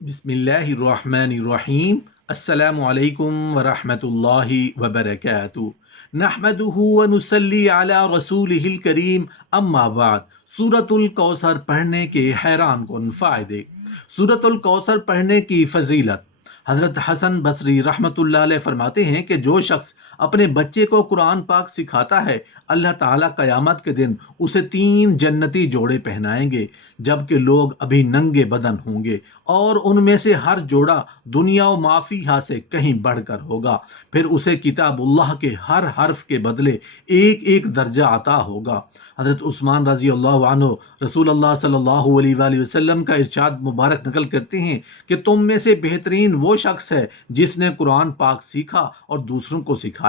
बिस्मिल्लाहिर्रहमानिर्रहीम। अस्सलामु अलैकुम वरहमतुल्लाहि वबरकातुहू। नहमदुहु व नुसल्ली अला रसूलिहिल करीम। अम्मा बाद। सूरतुल कौसर पढ़ने के हैरान कुन फ़ायदे। सूरतुल कौसर पढ़ने की फजीलत। हज़रत हसन बसरी रहमतुल्लाह अलैह फरमाते हैं कि जो शख्स अपने बच्चे को कुरान पाक सिखाता है, अल्लाह ताला क़यामत के दिन उसे 3 जन्नती जोड़े पहनाएंगे, जबकि लोग अभी नंगे बदन होंगे, और उनमें से हर जोड़ा दुनिया व माफिया से कहीं बढ़कर होगा। फिर उसे किताबुल्लाह के हर हर्फ के बदले एक एक दर्जा अता होगा। हज़रत उस्मान रज़ी अल्लाह अन्हु रसूल अल्लाह सल्लल्लाहु अलैहि वसल्लम का इरशाद मुबारक नकल करते हैं कि तुम में से बेहतरीन वो शख्स है जिसने कुरान पाक सीखा और दूसरों को सिखाया।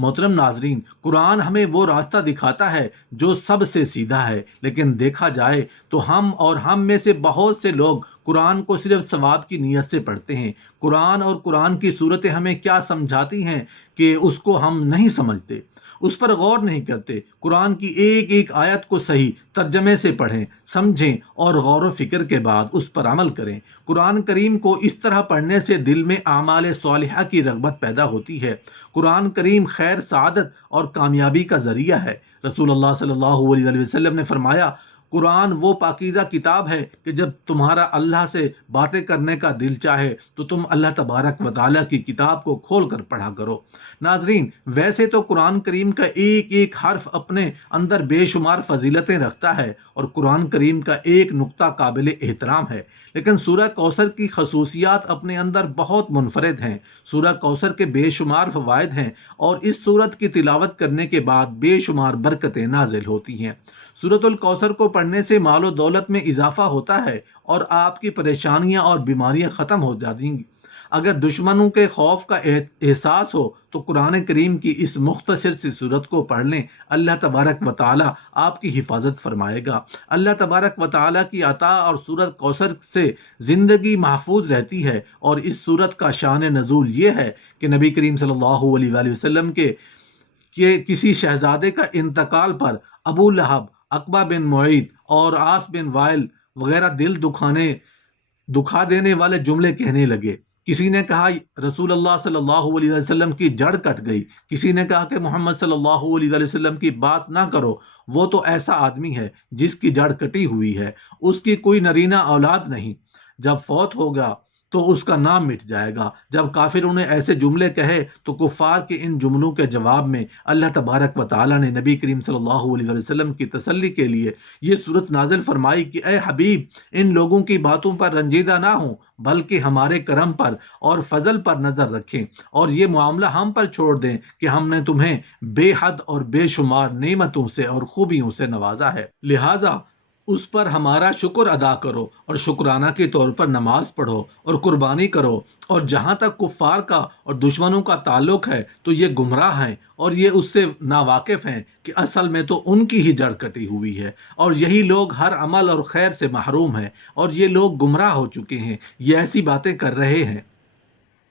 मोहतरम नाजरीन, कुरान हमें वो रास्ता दिखाता है जो सबसे सीधा है, लेकिन देखा जाए तो हम में से बहुत से लोग कुरान को सिर्फ सवाब की नीयत से पढ़ते हैं। कुरान और कुरान की सूरतें हमें क्या समझाती हैं कि उसको हम नहीं समझते, उस पर गौर नहीं करते। कुरान की एक एक आयत को सही तर्जमे से पढ़ें, समझें और गौर व फिक्र के बाद उस पर अमल करें। कुरान करीम को इस तरह पढ़ने से दिल में आमाल सालिहा की रग़बत पैदा होती है। कुरान करीम खैर, सआदत और कामयाबी का ज़रिया है। रसूल अल्लाह सल्लल्लाहु अलैहि वसल्लम ने फरमाया, कुरान वो पाकीज़ा किताब है कि जब तुम्हारा अल्लाह से बातें करने का दिल चाहे तो तुम अल्लाह तबारक व तआला की किताब को खोल कर पढ़ा करो। नाजरीन, वैसे तो कुरान करीम का एक एक हर्फ अपने अंदर बेशुमार फजीलतें रखता है और कुरान करीम का एक नुक्ता काबिल एहतराम है, लेकिन सूरह कौसर की खसूसियात अपने अंदर बहुत मुनफरद हैं। सूरह कौसर के बेशुमार फ़वाइद हैं और इस सूरत की तिलावत करने के बाद बेशुमार बरकतें नाजिल होती हैं। सूरतुल कौसर को पढ़ने से मालो दौलत में इजाफा होता है और आपकी परेशानियां और बीमारियां ख़त्म हो जाएंगी। अगर दुश्मनों के खौफ का एहसास हो तो कुरान करीम की इस मुख्तसर सी सूरत को पढ़ लें। अल्लाह तबारक व तआला आपकी हिफाजत फरमाएगा। अल्लाह तबारक व तआला की अता और सूरत कौसर से ज़िंदगी महफूज रहती है। और इस सूरत का शान नज़ूल ये है कि नबी करीम सल्लल्लाहु अलैहि वसल्लम के किसी शहजादे का इंतकाल पर अबू लहब, अकबा बिन मुईद और आस बिन वाइल वगैरह दुखा देने वाले जुमले कहने लगे। किसी ने कहा रसूल अल्लाह सल्लल्लाहु अलैहि वसल्लम की जड़ कट गई। किसी ने कहा कि मोहम्मद सल्लल्लाहु अलैहि वसल्लम की बात ना करो, वो तो ऐसा आदमी है जिसकी जड़ कटी हुई है, उसकी कोई नरीना औलाद नहीं, जब फौत होगा तो उसका नाम मिट जाएगा। जब काफिर उन्हें ऐसे जुमले कहे तो कुफ़ार के इन जुमलों के जवाब में अल्लाह तबारक व तआला ने नबी करीम सल्लल्लाहु अलैहि वसल्लम की तसल्ली के लिए ये सूरत नाजिल फरमाई कि ए हबीब, इन लोगों की बातों पर रंजीदा ना हो, बल्कि हमारे करम पर और फजल पर नज़र रखें और ये मामला हम पर छोड़ दें कि हमने तुम्हें बेहद और बेशुमार नेमतों से और खूबियों से नवाजा है। लिहाजा उस पर हमारा शुक्र अदा करो और शुक्राना के तौर पर नमाज पढ़ो और कुर्बानी करो। और जहाँ तक कुफ़ार का और दुश्मनों का ताल्लुक़ है तो ये गुमराह हैं और ये उससे नावाकिफ़ हैं कि असल में तो उनकी ही जड़ कटी हुई है और यही लोग हर अमल और खैर से महरूम हैं और ये लोग गुमराह हो चुके हैं, ये ऐसी बातें कर रहे हैं।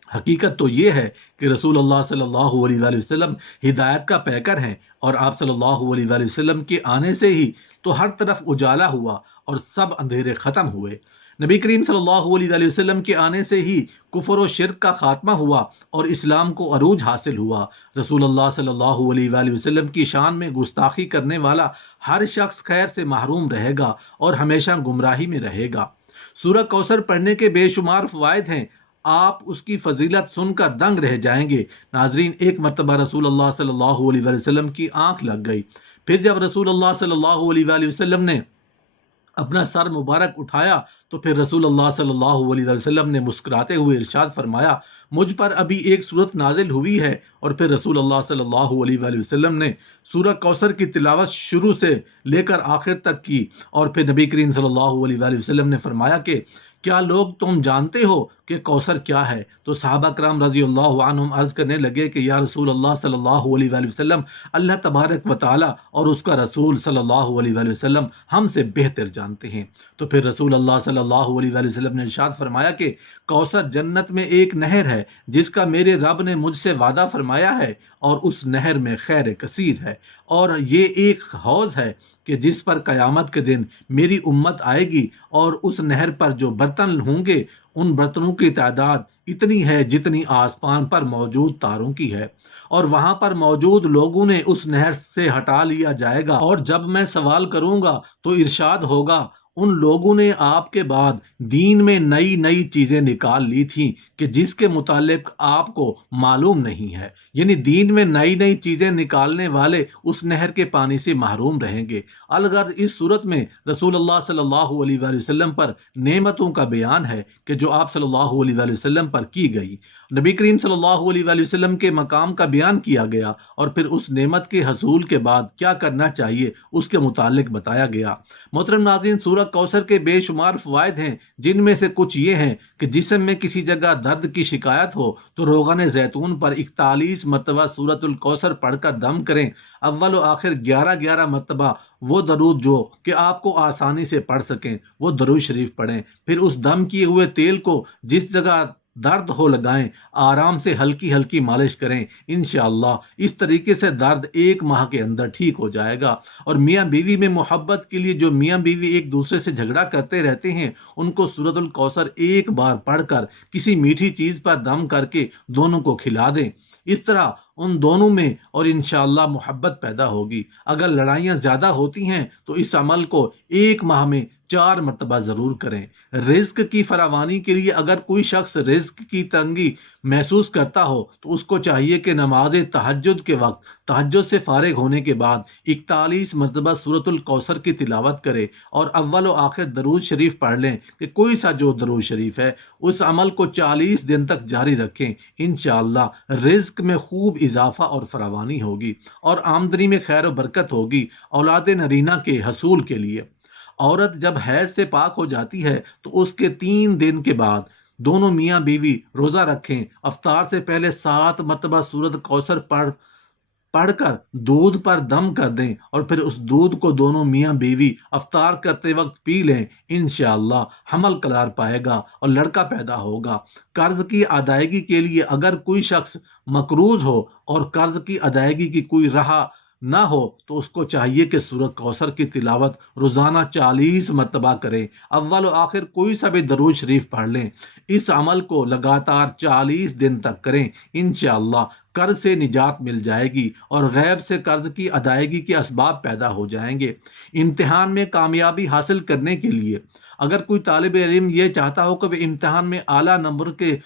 हकीकत तो ये है कि रसूल अल्लाह सल्लल्लाहु अलैहि वसल्लम हिदायत का पैकर हैं और आप सल्लल्लाहु अलैहि वसल्लम के आने से ही तो हर तरफ उजाला हुआ और सब अंधेरे ख़त्म हुए। नबी करीम सल्लल्लाहु अलैहि वसल्लम के आने से ही कुफर और शिर्क का खात्मा हुआ और इस्लाम को अरूज हासिल हुआ। रसूल अल्लाह सल्लल्लाहु अलैहि वसल्लम की शान में गुस्ताखी करने वाला हर शख्स खैर से महरूम रहेगा और हमेशा गुमराही में रहेगा। सूरह कौसर पढ़ने के बेशुमार फ़वाइद हैं, आप उसकी फजीलत सुनकर दंग रह जाएंगे। नाजरीन, एक मरतबा रसूल अल्लाह सल्लल्लाहु अलैहि वसल्लम की आंख लग गई। फिर जब रसूल अल्लाह सल्लल्लाहु अलैहि वसल्लम ने अपना सर मुबारक उठाया तो फिर रसूल अल्लाह सल्लल्लाहु अलैहि वसल्लम ने मुस्कुराते हुए इरशाद फरमाया, मुझ पर अभी एक सूरत नाजिल हुई है। और फिर रसूल अल्लाह सल्लल्लाहु अलैहि वसल्लम ने सूरह कौसर की तिलावत शुरू से लेकर आखिर तक की। और फिर नबी करीम सल्लल्लाहु अलैहि वसल्लम ने फरमाया कि क्या लोग तुम जानते हो कि कौसर क्या है? तो सहाबा कराम रज़ी अल्लाह अन्हुम अर्ज़ करने लगे कि या रसूल अल्लाह सल्लल्लाहु अलैहि वसल्लम, अल्लाह तबारक व तआला और उसका रसूल सल्लल्लाहु अलैहि वसल्लम हमसे बेहतर जानते हैं। तो फिर रसूल अल्लाह सल्लल्लाहु अलैहि वसल्लम ने इरशाद फरमाया कि कौसर जन्नत में एक नहर है जिसका मेरे रब ने मुझसे वादा फरमाया है और उस नहर में खैर कसीर है और ये एक हौज़ है کہ جس پر قیامت کے دن میری امت آئے گی اور اس نہر پر جو برتن ہوں گے ان برتنوں کی تعداد اتنی ہے جتنی آسمان پر موجود تاروں کی ہے، اور وہاں پر موجود لوگوں نے اس نہر سے ہٹا لیا جائے گا، اور جب میں سوال کروں گا تو ارشاد ہوگا ان لوگوں نے آپ کے بعد دین میں نئی نئی چیزیں نکال لی تھیں کہ جس کے متعلق آپ کو معلوم نہیں ہے، یعنی دین میں نئی نئی چیزیں نکالنے والے اس نہر کے پانی سے محروم رہیں گے۔ الغرض اس صورت میں رسول اللہ صلی اللہ علیہ وآلہ وسلم پر نعمتوں کا بیان ہے کہ جو آپ صلی اللہ علیہ وآلہ وسلم پر کی گئی، نبی کریم صلی اللہ علیہ وآلہ وسلم کے مقام کا بیان کیا گیا، اور پھر اس نعمت کے حصول کے بعد کیا کرنا چاہیے اس کے متعلق بتایا گیا۔ محترم ناظرین، سورہ کوثر کے بے شمار فوائد ہیں، جن میں سے کچھ یہ ہیں کہ جسم میں کسی جگہ درد کی شکایت ہو تو روغن زیتون پر 41 مرتبہ سورۃ الکوثر پڑھ کر دم کریں، اول و آخر 11 مرتبہ وہ درود جو کہ آپ کو آسانی سے پڑھ سکیں وہ درود شریف پڑھیں، پھر اس دم کیے ہوئے تیل کو جس جگہ درد ہو لگائیں، آرام سے ہلکی ہلکی مالش کریں، انشاءاللہ اس طریقے سے درد 1 ماہ کے اندر ٹھیک ہو جائے گا۔ اور میاں بیوی میں محبت کے لیے جو میاں بیوی ایک دوسرے سے جھگڑا کرتے رہتے ہیں ان کو سورۃ الکوثر ایک بار پڑھ کر کسی میٹھی چیز پر دم کر کے دونوں کو کھلا دیں، اس طرح ان دونوں میں اور انشاءاللہ محبت پیدا ہوگی۔ اگر لڑائیاں زیادہ ہوتی ہیں تو اس عمل کو 1 ماہ میں 4 مرتبہ ضرور کریں۔ رزق کی فراوانی کے لیے اگر کوئی شخص رزق کی تنگی محسوس کرتا ہو تو اس کو چاہیے کہ نماز تہجد کے وقت تہجد سے فارغ ہونے کے بعد 41 مرتبہ سورۃ الکوثر کی تلاوت کرے اور اول و آخر درود شریف پڑھ لیں کہ کوئی سا جو درود شریف ہے، اس عمل کو 40 دن تک جاری رکھیں، انشاءاللہ رزق میں خوب اضافہ اور فراوانی ہوگی اور آمدنی میں خیر و برکت ہوگی۔ اولاد نرینہ کے حصول کے لیے عورت جب حیض سے پاک ہو جاتی ہے تو اس کے 3 دن کے بعد دونوں میاں بیوی روزہ رکھیں، افطار سے پہلے 7 مرتبہ سورۃ کوثر پڑھ کر دودھ پر دم کر دیں اور پھر اس دودھ کو دونوں میاں بیوی افطار کرتے وقت پی لیں، انشاءاللہ حمل قرار پائے گا اور لڑکا پیدا ہوگا۔ قرض کی ادائیگی کے لیے اگر کوئی شخص مقروض ہو اور قرض کی ادائیگی کی کوئی راہ نہ ہو تو اس کو چاہیے کہ سورۃ کوثر کی تلاوت روزانہ 40 مرتبہ کریں، اول و آخر کوئی سا بھی درود شریف پڑھ لیں۔ اس عمل کو لگاتار 40 دن تک کریں، انشاءاللہ قرض سے نجات مل جائے گی اور غیب سے قرض کی ادائیگی کے اسباب پیدا ہو جائیں گے۔ امتحان میں کامیابی حاصل کرنے کے لیے اگر کوئی طالب علم یہ چاہتا ہو کہ وہ امتحان میں اعلیٰ نمبر کے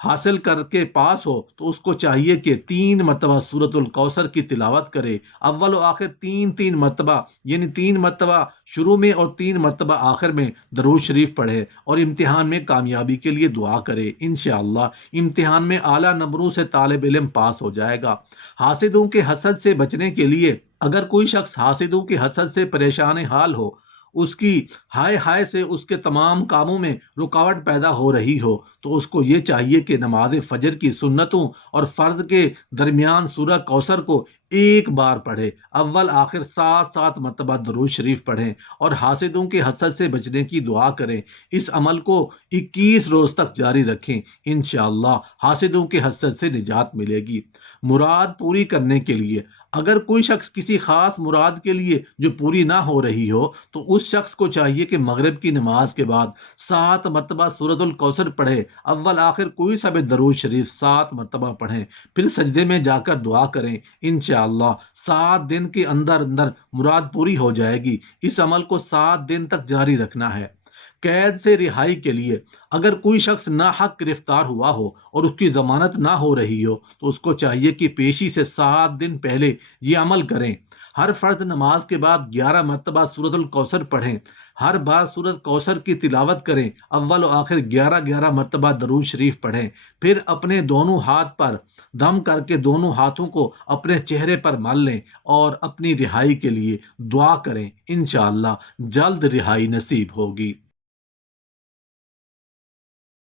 حاصل کر کے پاس ہو تو اس کو چاہیے کہ 3 مرتبہ سورۃ الکوثر کی تلاوت کرے، اول و آخر 3 مرتبہ، یعنی 3 مرتبہ شروع میں اور 3 مرتبہ آخر میں درود شریف پڑھے اور امتحان میں کامیابی کے لیے دعا کرے، انشاءاللہ امتحان میں اعلیٰ نمبروں سے طالب علم پاس ہو جائے گا۔ حاسدوں کے حسد سے بچنے کے لیے اگر کوئی شخص حاسدوں کے حسد سے پریشان حال ہو، اس کی ہائے ہائے سے اس کے تمام کاموں میں رکاوٹ پیدا ہو رہی ہو تو اس کو یہ چاہیے کہ نماز فجر کی سنتوں اور فرض کے درمیان سورہ کوثر کو ایک بار پڑھے، اول آخر 7 مرتبہ درود شریف پڑھیں اور حاسدوں کے حسد سے بچنے کی دعا کریں۔ اس عمل کو 21 روز تک جاری رکھیں، انشاءاللہ حاسدوں کے حسد سے نجات ملے گی۔ مراد پوری کرنے کے لیے اگر کوئی شخص کسی خاص مراد کے لیے جو پوری نہ ہو رہی ہو تو اس شخص کو چاہیے کہ مغرب کی نماز کے بعد 7 مرتبہ سورۃ الکوثر پڑھے، اول آخر کوئی سا بھی درود شریف 7 مرتبہ پڑھیں، پھر سجدے میں جا کر دعا کریں، انشاءاللہ 7 دن کے اندر مراد پوری ہو جائے گی۔ اس عمل کو 7 دن تک جاری رکھنا ہے۔ قید سے رہائی کے لیے اگر کوئی شخص ناحق گرفتار ہوا ہو اور اس کی ضمانت نہ ہو رہی ہو تو اس کو چاہیے کہ پیشی سے 7 دن پہلے یہ عمل کریں۔ ہر فرض نماز کے بعد 11 مرتبہ سورۃ الکوثر پڑھیں، ہر بار سورۃ کوثر کی تلاوت کریں، اول و آخر 11 مرتبہ درود شریف پڑھیں، پھر اپنے دونوں ہاتھ پر دم کر کے دونوں ہاتھوں کو اپنے چہرے پر مل لیں اور اپنی رہائی کے لیے دعا کریں، انشاءاللہ جلد رہائی نصیب ہوگی۔